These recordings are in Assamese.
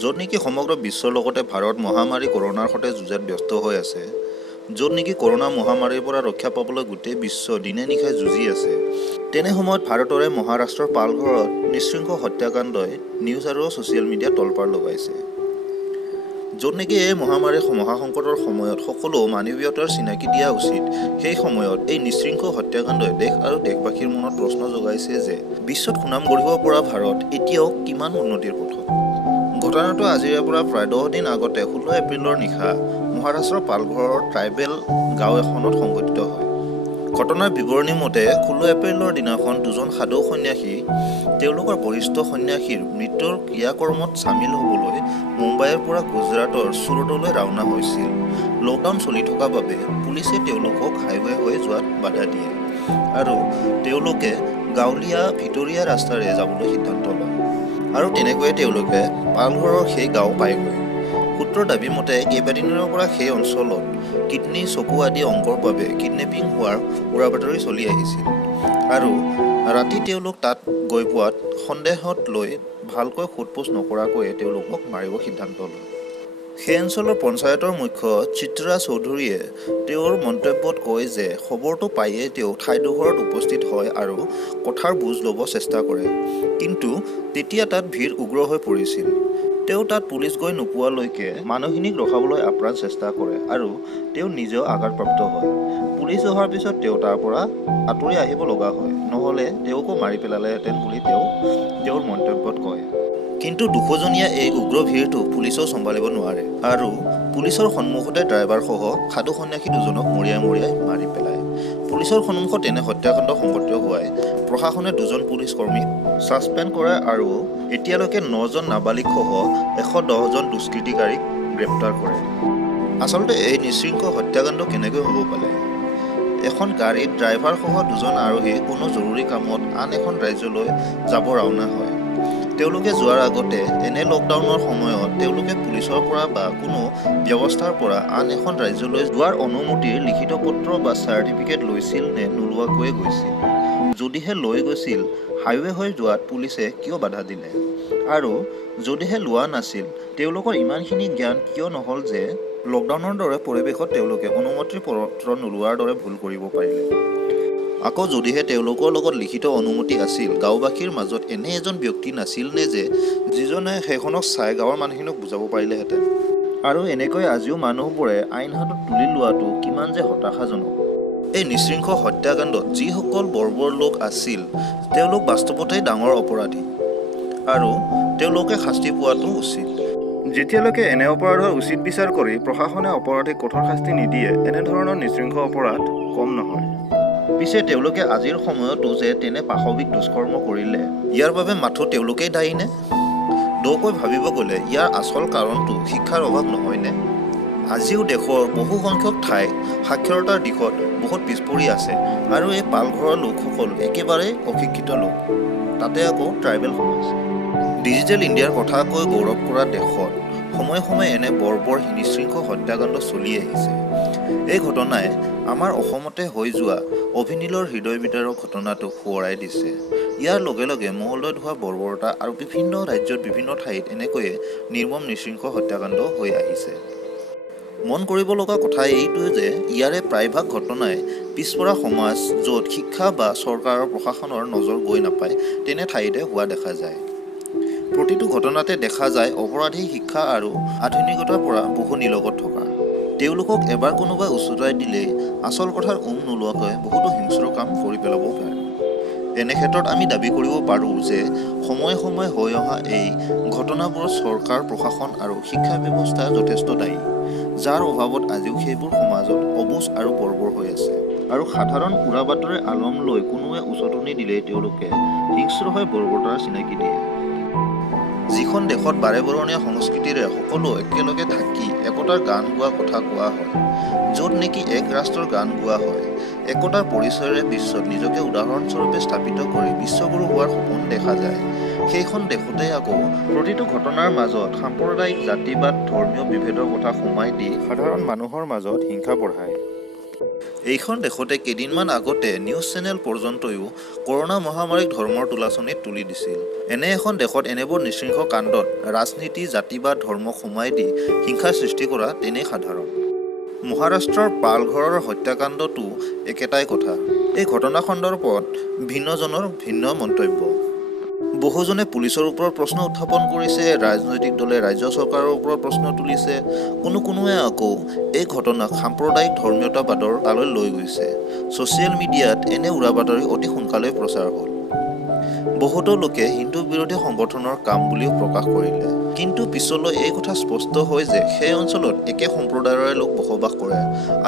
য'ত নেকি সমগ্ৰ বিশ্বৰ লগতে ভাৰত মহামাৰী কৰোণাৰ সৈতে যুঁজাত ব্যস্ত হৈ আছে, য'ত নেকি কৰোণা মহামাৰীৰ পৰা ৰক্ষা পাবলৈ গোটেই বিশ্ব দিনে নিশাই যুঁজি আছে, তেনে সময়ত ভাৰতৰে মহাৰাষ্ট্ৰৰ পালঘৰত নৃশংস হত্যাকাণ্ডই নিউজ আৰু ছ'চিয়েল মিডিয়াত তলপাৰ লগাইছে। য'ত নেকি এই মহাসংকটৰ সময়ত সকলো মানৱীয়তাৰ চিনাকি দিয়া উচিত, সেই সময়ত এই নৃশংস হত্যাকাণ্ডই দেশ আৰু দেশবাসীৰ মনত প্ৰশ্ন জগাইছে যে বিশ্বত সুনাম গঢ়িব পৰা ভাৰত এতিয়াও কিমান উন্নতিৰ পথত। ঘটনাটো আজিৰে পৰা প্ৰায় 10 দিন আগতে 16 এপ্ৰিলৰ নিশা মহাৰাষ্ট্ৰৰ পালঘৰৰ ট্ৰাইবেল গাঁও এখনত সংঘটিত হয়। ঘটনাৰ বিৱৰণী মতে 16 এপ্ৰিলৰ দিনাখন দুজন সাধু সন্যাসী তেওঁলোকৰ বৰিষ্ঠ সন্যাসীৰ মৃত্যুৰ ক্ৰিয়াকৰ্মত চামিল হ'বলৈ মুম্বাইৰ পৰা গুজৰাটৰ চুৰতলৈ ৰাওনা হৈছিল। লকডাউন চলি থকা বাবে পুলিচে তেওঁলোকক হাইৱে হৈ যোৱাত বাধা দিয়ে আৰু তেওঁলোকে গাঁৱলীয়া ভিতৰীয়া ৰাস্তাৰে যাবলৈ সিদ্ধান্ত লয় আৰু তেনেকৈয়ে তেওঁলোকে পালঘৰৰ সেই গাঁও পায়গৈ। সূত্ৰৰ দাবী মতে কেইবাদিনৰ পৰা সেই অঞ্চলত কিডনী, চকু আদি অংগৰ বাবে কিডনেপিং হোৱাৰ উৰাবাতৰি চলি আহিছিল আৰু ৰাতি তেওঁলোক তাত গৈ পোৱাত সন্দেহত লৈ ভালকৈ সোধপোছ নকৰাকৈয়ে তেওঁলোকক মাৰিব সিদ্ধান্ত লয়। সেই অঞ্চলৰ পঞ্চায়তৰ মুখ্য চিত্ৰা চৌধুৰীয়ে তেওঁৰ মন্তব্যত কয় যে খবৰটো পায়েই তেওঁ ঠাইডোখৰত উপস্থিত হয় আৰু কথাৰ বুজ ল'ব চেষ্টা কৰে, কিন্তু তেতিয়া তাত ভিৰ উগ্ৰ হৈ পৰিছিল। তেওঁ তাত পুলিচ গৈ নোপোৱালৈকে মানুহখিনিক ৰখাবলৈ আপ্ৰাণ চেষ্টা কৰে আৰু তেওঁ নিজেও আঘাতপ্ৰাপ্ত হয়। পুলিচ অহাৰ পিছত তেওঁ তাৰ পৰা আঁতৰি আহিব লগা হয়, নহ'লে তেওঁকো মাৰি পেলালেহেঁতেন বুলি তেওঁ তেওঁৰ মন্তব্যত কয়। কিন্তু দুশজনীয়া এই উগ্ৰ ভিৰটো পুলিচেও চম্ভালিব নোৱাৰে আৰু পুলিচৰ সন্মুখতে ড্ৰাইভাৰসহ সাধু সন্যাসী দুজনক মৰিয়াই মাৰি পেলায়। পুলিচৰ সন্মুখত এনে হত্যাকাণ্ড সংঘটিত হোৱাই প্ৰশাসনে 2জন পুলিচ কৰ্মীক ছাছপেণ্ড কৰে আৰু এতিয়ালৈকে 9জন নাবালিগসহ 110জন দুষ্কৃতিকাৰীক গ্ৰেপ্তাৰ কৰে। আচলতে এই নৃশংস হত্যাকাণ্ড কেনেকৈ হ'ব পাৰে? এখন গাড়ীত ড্ৰাইভাৰসহ 2জন আৰোহী কোনো জৰুৰী কামত আন এখন ৰাজ্যলৈ যাব ৰাওনা হয়। তেওঁলোকে যোৱাৰ আগতে এনে লকডাউনৰ সময়ত তেওঁলোকে পুলিচৰ পৰা বা কোনো ব্যৱস্থাৰ পৰা আন এখন ৰাজ্যলৈ যোৱাৰ অনুমতিৰ লিখিত পত্ৰ বা চাৰ্টিফিকেট লৈছিল নে নোলোৱাকৈয়ে গৈছিল? যদিহে লৈ গৈছিল, হাইৱে হৈ যোৱাত পুলিচে কিয় বাধা দিলে? আৰু যদিহে লোৱা নাছিল, তেওঁলোকৰ ইমানখিনি জ্ঞান কিয় নহ'ল যে লকডাউনৰ দৰে পৰিৱেশত তেওঁলোকে অনুমতিৰ পত্ৰ নোলোৱাৰ দৰে ভুল কৰিব পাৰিলে? আকৌ যদিহে তেওঁলোকৰ লগত লিখিত অনুমতি আছিল, গাঁওবাসীৰ মাজত এনে এজন ব্যক্তি নাছিল নে যে যিজনে সেইখনক চাই গাঁৱৰ মানুহখিনিক বুজাব পাৰিলেহেঁতেন? আৰু এনেকৈ আজিও মানুহবোৰে আইন হাতত তুলি লোৱাটো কিমান যে হতাশাজনক। এই নৃশংস হত্যাকাণ্ডত যিসকল বৰ্বৰ লোক আছিল, তেওঁলোক বাস্তৱতেই ডাঙৰ অপৰাধী আৰু তেওঁলোকে শাস্তি পোৱাটো উচিত। যেতিয়ালৈকে এনে অপৰাধৰ উচিত বিচাৰ কৰি প্ৰশাসনে অপৰাধীক কঠোৰ শাস্তি নিদিয়ে, এনেধৰণৰ নৃশংস অপৰাধ কম নহয়। পিছে তেওঁলোকে আজিৰ সময়তো যে তেনে পাশবিক দুষ্কৰ্ম কৰিলে, ইয়াৰ বাবে মাথো তেওঁলোকেই দায়ী নে? দকৈ ভাবিব গ'লে ইয়াৰ আচল কাৰণটো শিক্ষাৰ অভাৱ নহয়নে? আজিও দেশৰ বহু সংখ্যক ঠাই সাক্ষৰতাৰ দিশত বহুত পিছপৰি আছে আৰু এই পালঘৰৰ লোকসকল একেবাৰে অশিক্ষিত লোক, তাতে আকৌ ট্ৰাইবেল সমাজ। ডিজিটেল ইণ্ডিয়াৰ কথা কৈ গৌৰৱ কৰা দেশত সময়ে সময়ে এনে বৰ্বৰ নৃশংস হত্যাকাণ্ড চলি আহিছে। এই ঘটনাই আমাৰ অসমতে হৈ যোৱা অভিনীলৰ হৃদয় বিদাৰক ঘটনাটোক সোঁৱৰাই দিছে। ইয়াৰ লগে লগে মহলদৈত হোৱা বৰ্বৰতা আৰু বিভিন্ন ৰাজ্যত বিভিন্ন ঠাইত এনেকৈয়ে নিৰ্মম নৃশংস হত্যাকাণ্ড হৈ আহিছে। মন কৰিব লগা কথা এইটোৱে যে ইয়াৰে প্ৰায়ভাগ ঘটনাই পিছপৰা সমাজ, য'ত শিক্ষা বা চৰকাৰৰ প্ৰশাসনৰ নজৰ গৈ নাপায়, তেনে ঠাইতে হোৱা দেখা যায়। প্ৰতিটো ঘটনাতে দেখা যায় অপৰাধী শিক্ষা আৰু আধুনিকতাৰ পৰা বহু নিলগত থকা। তেওঁলোকক এবাৰ কোনোবাই উচতাই দিলেই আচল কথাৰ নোলোৱাকৈ বহুতো হিংস্ৰ কাম কৰি পেলাব পাৰে। এনে ক্ষেত্ৰত আমি দাবী কৰিব পাৰোঁ যে সময়ে সময়ে হৈ অহা এই ঘটনাবোৰত চৰকাৰ, প্ৰশাসন আৰু শিক্ষা ব্যৱস্থা যথেষ্ট দায়ী, যাৰ অভাৱত আজিও সেইবোৰ সমাজত অবুজ আৰু বৰ্বৰ হৈ আছে। আৰু সাধাৰণ উৰাবাতৰিৰ আলম লৈ কোনোৱে উচতনি দিলেই তেওঁলোকে হিংস্ৰ হৈ বৰ্বৰতাৰ চিনাকি দিয়ে। যিখন দেশত বাৰেবৰণীয়া সংস্কৃতিৰে সকলো একেলগে থাকি একতাৰ গান গোৱা কথা কোৱা হয়, য'ত নেকি এক ৰাষ্ট্ৰৰ গান গোৱা হয়, একতাৰ পৰিচয়েৰে বিশ্বত নিজকে উদাহৰণস্বৰূপে স্থাপিত কৰি বিশ্বগুৰু হোৱাৰ সপোন দেখা যায়, সেইখন দেশতে আকৌ প্ৰতিটো ঘটনাৰ মাজত সাম্প্ৰদায়িক জাতিবাদ, ধৰ্মীয় বিভেদৰ কথা সোমাই দি সাধাৰণ মানুহৰ মাজত হিংসা বঢ়ায়। এইখন দেশতে কেইদিনমান আগতে নিউজ চেনেল পৰ্যন্তও কৰোনা মহামাৰীক ধৰ্মৰ তোলাচনীত তুলি দিছিল। এনে এখন দেশত এনেবোৰ নৃশংস কাণ্ডত ৰাজনীতি, জাতি বা ধৰ্মক সোমাই দি হিংসাৰ সৃষ্টি কৰা তেনেই সাধাৰণ। মহাৰাষ্ট্ৰৰ পালঘৰৰ হত্যাকাণ্ডটো একেটাই কথা। এই ঘটনা সন্দৰ্ভত ভিন্নজনৰ ভিন্ন মন্তব্য। বহুজনে পুলিচৰ ওপৰত প্ৰশ্ন উত্থাপন কৰিছে, ৰাজনৈতিক দলে ৰাজ্য চৰকাৰৰ ওপৰত প্ৰশ্ন তুলিছে, কোনোৱে আকৌ এই ঘটনাক সাম্প্ৰদায়িক ধৰ্মীয়তাবাদৰ তালৈ লৈ গৈছে। ছ'চিয়েল মিডিয়াত এনে উৰা বাতৰি অতি সোনকালে প্ৰচাৰ হ'ল। বহুতো লোকে হিন্দু বিৰোধী সংগঠনৰ কাম বুলিও প্ৰকাশ কৰিলে। কিন্তু পিছলৈ এই কথা স্পষ্ট হয় যে সেই অঞ্চলত একে সম্প্ৰদায়ৰে লোক বসবাস কৰে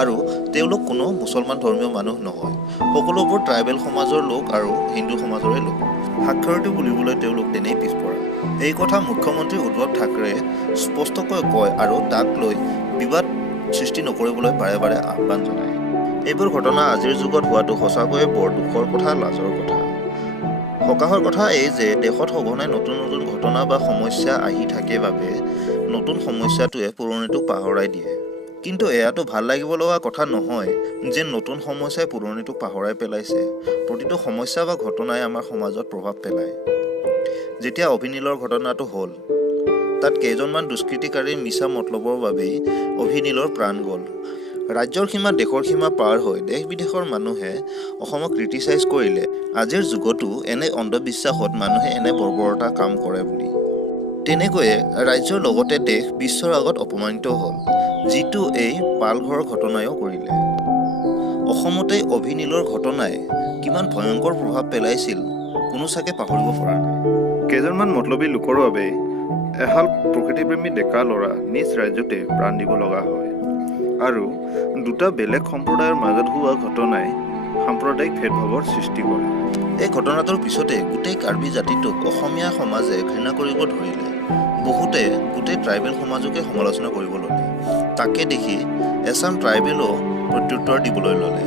আৰু তেওঁলোক কোনো মুছলমান ধৰ্মীয় মানুহ নহয়। সকলোবোৰ ট্ৰাইবেল সমাজৰ লোক আৰু হিন্দু সমাজৰে লোক। সাক্ষৰতা বুলিবলৈ তেওঁলোক তেনেই পিছপৰা। এই কথা মুখ্যমন্ত্ৰী উদ্ধৱ ঠাকৰে স্পষ্টকৈ কয় আৰু তাক লৈ বিবাদ সৃষ্টি নকৰিবলৈ বাৰে বাৰে আহ্বান জনায়। এইবোৰ ঘটনা আজিৰ যুগত হোৱাটো সঁচাকৈয়ে বৰ দুখৰ কথা, লাজৰ কথা। সকাহৰ কথা এই যে দেশত সঘনাই নতুন নতুন ঘটনা বা সমস্যা আহি থাকে বাবে নতুন সমস্যাটোৱে পুৰণিটোক পাহৰাই দিয়ে। কিন্তু এয়াতো ভাল লাগিব লগা কথা নহয় যে নতুন সমস্যাই পুৰণিটোক পাহৰাই পেলাইছে। প্ৰতিটো সমস্যা বা ঘটনাই আমাৰ সমাজত প্ৰভাৱ পেলায়। যেতিয়া অভিনীলৰ ঘটনাটো হ'ল, তাত কেইজনমান দুষ্কৃতিকাৰীৰ মিছা মতলবৰ বাবেই অভিনীলৰ প্ৰাণ গ'ল। ৰাজ্যৰ সীমা, দেশৰ সীমা পাৰ হৈ দেশ বিদেশৰ মানুহে অসমক ক্ৰিটিচাইজ কৰিলে আজিৰ যুগতো এনে অন্ধবিশ্বাসত মানুহে এনে বৰ্বৰতা কাম কৰে বুলি। তেনেকৈয়ে ৰাজ্যৰ লগতে দেশ বিশ্বৰ আগত অপমানিত হ'ল, যিটো এই পালঘৰ ঘটনায়ো কৰিলে। অসমতেই অভিনীলৰ ঘটনাই কিমান ভয়ংকৰ প্ৰভাৱ পেলাইছিল কোনো চাগে পাহৰিব পৰা নাই। কেইজনমান মতলবী লোকৰ বাবে এহাল প্ৰকৃতিপ্ৰেমী ডেকা ল'ৰা নিজ ৰাজ্যতে প্ৰাণ দিব লগা হয় আৰু দুটা বেলেগ সম্প্ৰদায়ৰ মাজত হোৱা ঘটনাই সাম্প্ৰদায়িক ভেদভাৱৰ সৃষ্টি কৰে। এই ঘটনাটোৰ পিছতে গোটেই কাৰ্বি জাতিটোক অসমীয়া সমাজে ঘৃণা কৰিব ধৰিলে। বহুতে গোটেই ট্ৰাইবেল সমাজকে সমালোচনা কৰিব ল'লে। তাকে দেখি এছাম ট্ৰাইবেলো প্ৰত্যুত্তৰ দিবলৈ ল'লে।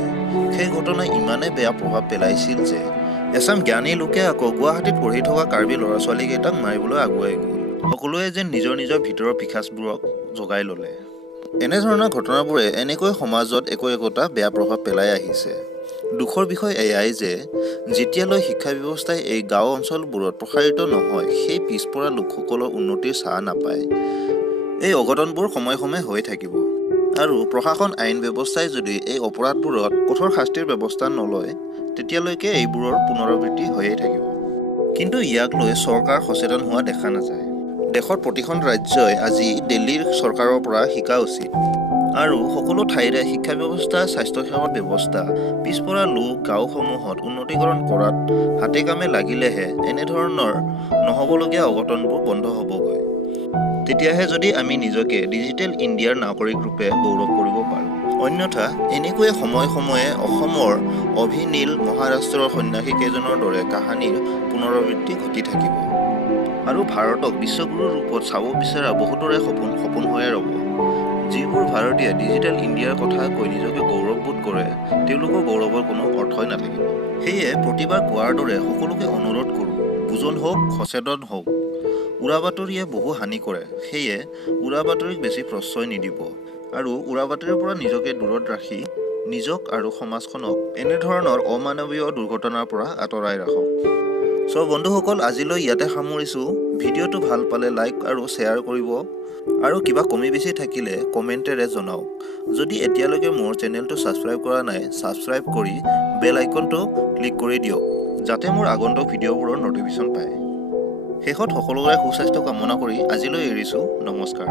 সেই ঘটনাই ইমানে বেয়া প্ৰভাৱ পেলাইছিল যে এছাম জ্ঞানী লোকে আকৌ গুৱাহাটীত পঢ়ি থকা কাৰ্বি ল'ৰা ছোৱালীকেইটাক মাৰিবলৈ আগুৱাই গ'ল। সকলোৱে যেন নিজৰ নিজৰ ভিতৰৰ পিশাচবোৰক জগাই ল'লে। এনেধৰণৰ ঘটনাবোৰে এনেকৈ সমাজত একোটা বেয়া প্ৰভাৱ পেলাই আহিছে। দুখৰ বিষয় এয়াই যে যেতিয়ালৈ শিক্ষা ব্যৱস্থাই এই গাঁও অঞ্চলবোৰত প্ৰসাৰিত নহয়, সেই পিছপৰা লোকসকলৰ উন্নতিৰ ছাঁ নাপায়, এই অঘটনবোৰ সময়ে সময়ে হৈ থাকিব। আৰু প্ৰশাসন, আইন ব্যৱস্থাই যদি এই অপৰাধবোৰত কঠোৰ শাস্তিৰ ব্যৱস্থা নলয়, তেতিয়ালৈকে এইবোৰৰ পুনৰাবৃত্তি হৈয়ে থাকিব। কিন্তু ইয়াক লৈ চৰকাৰ সচেতন হোৱা দেখা নাযায়। দেশৰ প্ৰতিখন ৰাজ্যই আজি দিল্লীৰ চৰকাৰৰ পৰা শিকা উচিত আৰু সকলো ঠাইৰে শিক্ষা ব্যৱস্থা, স্বাস্থ্যসেৱাৰ ব্যৱস্থা, পিছপৰা লোক গাঁওসমূহত উন্নতিকৰণ কৰাত হাতে কামে লাগিলেহে এনেধৰণৰ নহ'বলগীয়া অঘটনবোৰ বন্ধ হ'বগৈ। তেতিয়াহে যদি আমি নিজকে ডিজিটেল ইণ্ডিয়াৰ নাগৰিক ৰূপে গৌৰৱ কৰিব পাৰোঁ। অন্যথা এনেকৈয়ে সময়ে সময়ে অসমৰ অভিনীল, মহাৰাষ্ট্ৰৰ সন্যাসীকেইজনৰ দৰে কাহানিৰ পুনৰাবৃত্তি ঘটি থাকিব। আৰু ভাৰতক বিশ্বগুৰুৰ ৰূপত চাব বিচৰা বহুতৰে সপোন হৈয়ে ৰ'ব। যিবোৰ ভাৰতীয় ডিজিটেল ইণ্ডিয়াৰ কথা কৈ নিজকে গৌৰৱবোধ কৰে, তেওঁলোকৰ গৌৰৱৰ কোনো অৰ্থই নাথাকিব। সেয়ে প্ৰতিবাৰ কোৱাৰ দৰে সকলোকে অনুৰোধ কৰোঁ, বুজন হওক, সচেতন হওক। উৰা বাতৰিয়ে বহু হানি কৰে, সেয়ে উৰা বাতৰিক বেছি প্ৰশ্ৰয় নিদিব আৰু উৰা বাতৰিৰ পৰা নিজকে দূৰত ৰাখি নিজক আৰু সমাজখনক এনেধৰণৰ অমানৱীয় দুৰ্ঘটনাৰ পৰা আঁতৰাই ৰাখক। বন্ধুসকল, আজিলৈ ইয়াতে সামৰিছোঁ। ভিডিঅ'টো ভাল পালে লাইক আৰু শ্বেয়াৰ কৰিব আৰু কিবা কমি বেছি থাকিলে কমেণ্টেৰে জনাওক। যদি এতিয়ালৈকে মোৰ চেনেলটো ছাবস্ক্ৰাইব কৰা নাই, ছাবস্ক্ৰাইব কৰি বেল আইকনটো ক্লিক কৰি দিয়ক, যাতে মোৰ আগন্তুক ভিডিঅ'বোৰৰ ন'টিফিকেশ্যন পায়। শেষত সকলোৰে সুস্বাস্থ্য কামনা কৰি আজিলৈ এৰিছোঁ। নমস্কাৰ।